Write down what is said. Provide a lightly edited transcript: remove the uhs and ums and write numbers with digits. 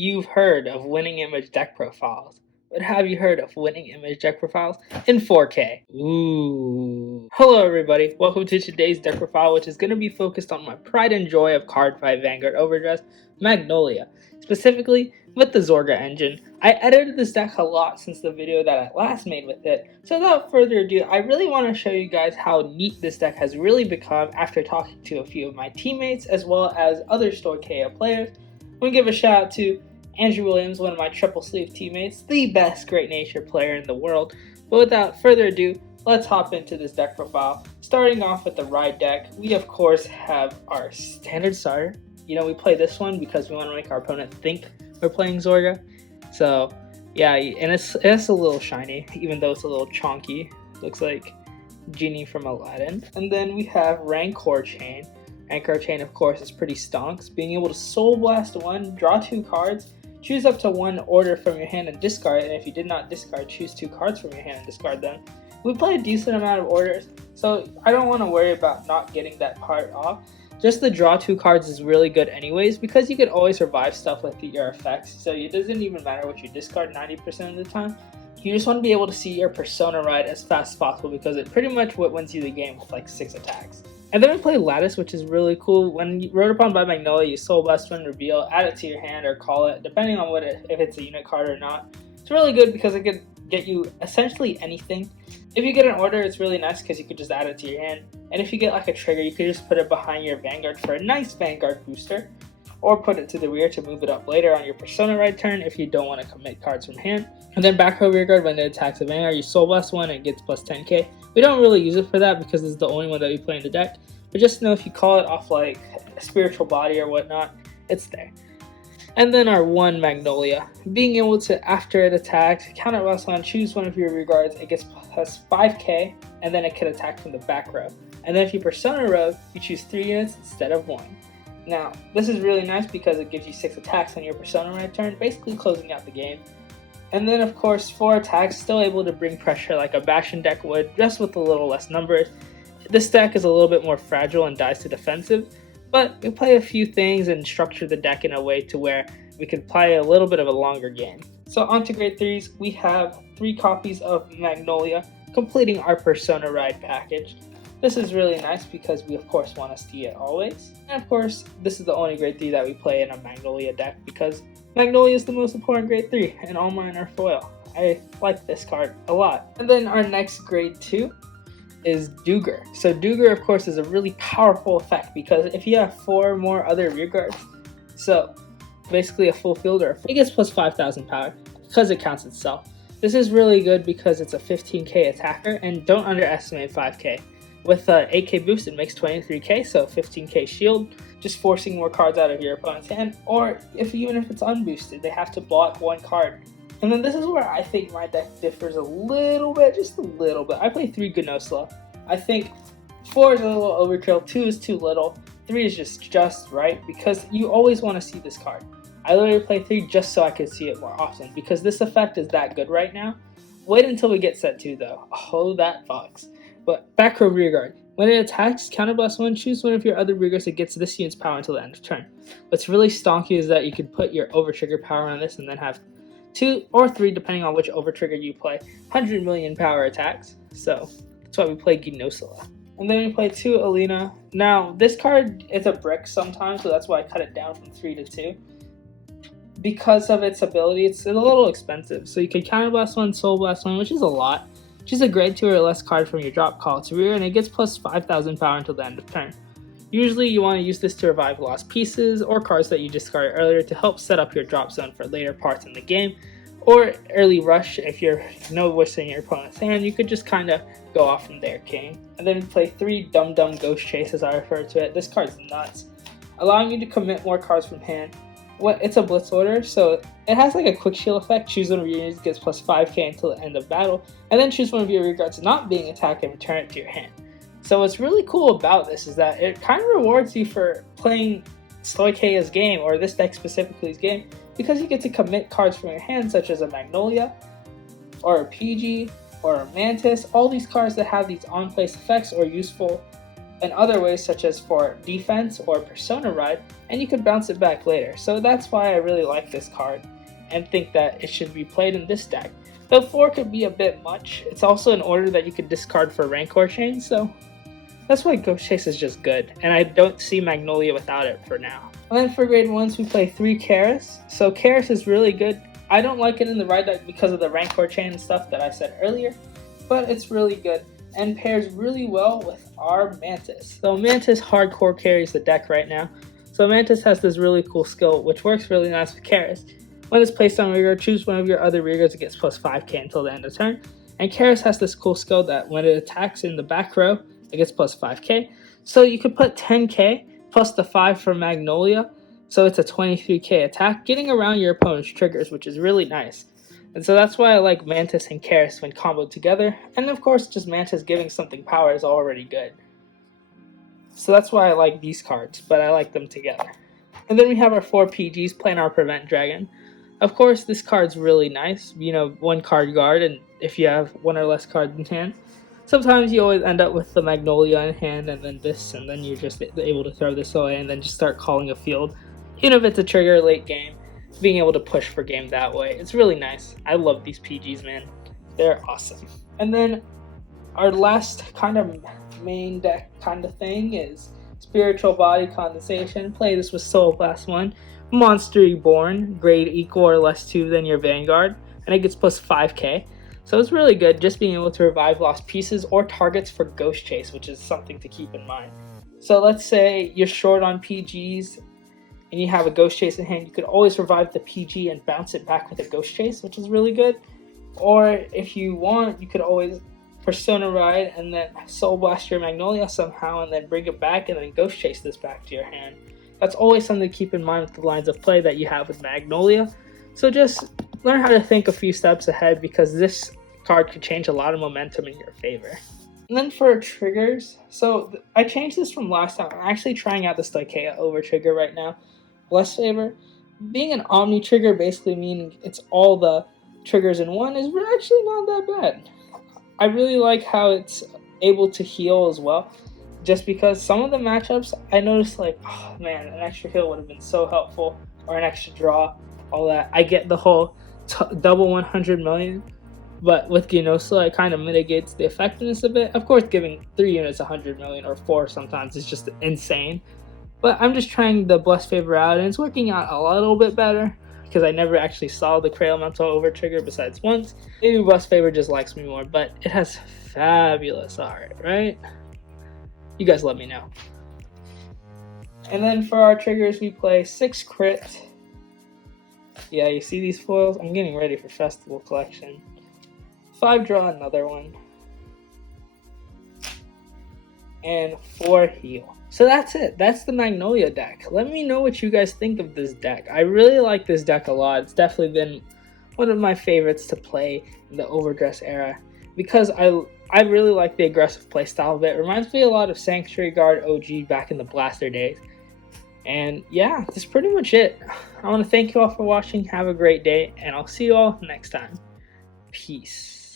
You've heard of winning image deck profiles, but have you heard of winning image deck profiles in 4K? Ooh. Hello everybody, welcome to today's deck profile, which is going to be focused on my pride and joy of Cardfight Vanguard Overdress, Magnolia, specifically with the Zorga engine. I edited this deck a lot since the video that I last made with it, so without further ado, I really want to show you guys how neat this deck has really become after talking to a few of my teammates as well as other Stoicheia players. I want to give a shout out to Andrew Williams, one of my triple sleeve teammates, the best Great Nature player in the world. But without further ado, let's hop into this deck profile. Starting off with the ride deck, we of course have our standard starter. You know, we play this one because we want to make our opponent think we're playing Zorga. So yeah, and it's a little shiny, even though it's a little chonky. Looks like Genie from Aladdin. And then we have Rancor Chain. Rancor Chain, of course, is pretty stonks. Being able to Soul Blast one, draw 2 cards, choose up to 1 order from your hand and discard it, and if you did not discard, choose 2 cards from your hand and discard them. We play a decent amount of orders, so I don't want to worry about not getting that part off. Just the draw 2 cards is really good anyways, because you could always survive stuff with your effects, so it doesn't even matter what you discard 90% of the time. You just want to be able to see your Persona ride as fast as possible, because it pretty much what wins you the game with like 6 attacks. And then we play Lattice, which is really cool. When wrote upon by Magnolia, you Soul Blast one, reveal, add it to your hand or call it, depending on if it's a unit card or not. It's really good because it could get you essentially anything. If you get an order, it's really nice because you could just add it to your hand. And if you get like a trigger, you could just put it behind your Vanguard for a nice Vanguard booster. Or put it to the rear to move it up later on your Persona ride turn if you don't want to commit cards from hand. And then back row rear guard, when it attacks a Vanguard, you Soul Blast one and it gets plus 10k. We don't really use it for that because it's the only one that we play in the deck. But just know if you call it off like a spiritual body or whatnot, it's there. And then our one Magnolia. Being able to, after it attacks, counter blast one, choose one of your rear guards, it gets plus 5k, and then it can attack from the back row. And then if you Persona row, you choose 3 units instead of 1. Now, this is really nice because it gives you 6 attacks on your Persona ride turn, basically closing out the game. And then of course 4 attacks, still able to bring pressure like a Bastion deck would, just with a little less numbers. This deck is a little bit more fragile and dies to defensive, but we play a few things and structure the deck in a way to where we can play a little bit of a longer game. So on to grade 3s, we have 3 copies of Magnolia, completing our Persona ride package. This is really nice because we of course want to see it always. And of course, this is the only grade 3 that we play in a Magnolia deck because Magnolia is the most important grade 3 and all mine are foil. I like this card a lot. And then our next grade 2 is Duger. So Duger of course is a really powerful effect because if you have 4 more other rear guards, so basically a full fielder, it gets plus 5,000 power because it counts itself. This is really good because it's a 15k attacker, and don't underestimate 5k. With an 8k boost, it makes 23k, so 15k shield, just forcing more cards out of your opponent's hand, or even if it's unboosted, they have to block 1 card. And then this is where I think my deck differs a little bit, just a little bit. I play 3 Gnosla. I think 4 is a little overkill, 2 is too little, 3 is just right, because you always want to see this card. I literally play 3 just so I could see it more often, because this effect is that good right now. Wait until we get set 2 though. Oh, that fucks. But back row rear guard. When it attacks, counterblast 1, choose one of your other rear guards that gets this unit's power until the end of turn. What's really stonky is that you can put your over trigger power on this and then have 2 or 3, depending on which over trigger you play, 100 million power attacks. So that's why we play Gnosla. And then we play 2 Alina. Now this card is a brick sometimes, so that's why I cut it down from 3 to 2. Because of its ability, it's a little expensive. So you can counterblast 1, soul blast 1, which is a lot. Choose a grade 2 or less card from your drop, call its rear, and it gets plus 5,000 power until the end of turn. Usually you want to use this to revive lost pieces or cards that you discarded earlier to help set up your drop zone for later parts in the game, or early rush if you're no worse in your opponent's hand. You could just kind of go off from there, king. And then play 3 Dum Dum Ghost Chase, as I refer to it. This card's nuts, allowing you to commit more cards from hand. It's a blitz order, so it has like a quick shield effect. Choose one of your units, gets plus 5k until the end of battle, and then choose one of your rear guards not being attacked and return it to your hand. So what's really cool about this is that it kind of rewards you for playing Stoicheia's game, or this deck specifically's game, because you get to commit cards from your hand, such as a Magnolia, or a PG, or a Mantis, all these cards that have these on-place effects or useful in other ways, such as for defense or persona ride, and you could bounce it back later. So that's why I really like this card and think that it should be played in this deck. Though 4 could be a bit much, it's also an order that you could discard for Rancor Chain, so that's why Ghost Chase is just good, and I don't see Magnolia without it for now. And then for grade 1s, we play 3 Karis. So Karis is really good. I don't like it in the ride deck because of the Rancor Chain and stuff that I said earlier, but it's really good and pairs really well with our Mantis. So Mantis hardcore carries the deck right now. So Mantis has this really cool skill which works really nice with Karis. When it's placed on rear guard, choose one of your other rear guards, it gets plus 5k until the end of turn. And Karis has this cool skill that when it attacks in the back row, it gets plus 5k. So you could put 10k plus the 5 from Magnolia, so it's a 23k attack, getting around your opponent's triggers, which is really nice. And so that's why I like Mantis and Karis when comboed together. And of course, just Mantis giving something power is already good. So that's why I like these cards, but I like them together. And then we have our 4 PGs playing our Prevent Dragon. Of course, this card's really nice. You know, 1 card guard, and if you have 1 or less cards in hand, sometimes you always end up with the Magnolia in hand, and then this, and then you're just able to throw this away, and then just start calling a field. Even if it's a trigger late game, being able to push for game that way, it's really nice. I love these PGs, man. They're awesome. And then our last kind of main deck kind of thing is Spiritual Body Condensation. Play this with Soul Blast 1. Monster Reborn, grade equal or less to than your Vanguard, and it gets plus 5k. So it's really good just being able to revive lost pieces or targets for Ghost Chase, which is something to keep in mind. So let's say you're short on PGs and you have a Ghost Chase in hand, you could always revive the PG and bounce it back with a Ghost Chase, which is really good. Or if you want, you could always Persona Ride and then Soul Blast your Magnolia somehow and then bring it back and then Ghost Chase this back to your hand. That's always something to keep in mind with the lines of play that you have with Magnolia. So just learn how to think a few steps ahead because this card could change a lot of momentum in your favor. And then for triggers, so I changed this from last time. I'm actually trying out the Stoicheia over trigger right now. Bless Favor. Being an Omni trigger basically meaning it's all the triggers in one is actually not that bad. I really like how it's able to heal as well. Just because some of the matchups, I noticed like, oh man, an extra heal would have been so helpful, or an extra draw, all that. I get the whole double 100 million, but with Genosa, it kind of mitigates the effectiveness of it. Of course, giving 3 units 100 million or 4 sometimes is just insane. But I'm just trying the Blessed Favor out, and it's working out a little bit better because I never actually saw the Cray Elemental over trigger besides once. Maybe Blessed Favor just likes me more, but it has fabulous art, right? You guys let me know. And then for our triggers, we play 6 crit. Yeah, you see these foils? I'm getting ready for Festival Collection. 5 draw, another one. And 4 heal. So that's it. That's the Magnolia deck. Let me know what you guys think of this deck. I really like this deck a lot. It's definitely been one of my favorites to play in the Overdress era because I really like the aggressive playstyle of it. It reminds me a lot of Sanctuary Guard OG back in the Blaster days. And yeah, that's pretty much it. I want to thank you all for watching. Have a great day, and I'll see you all next time. Peace.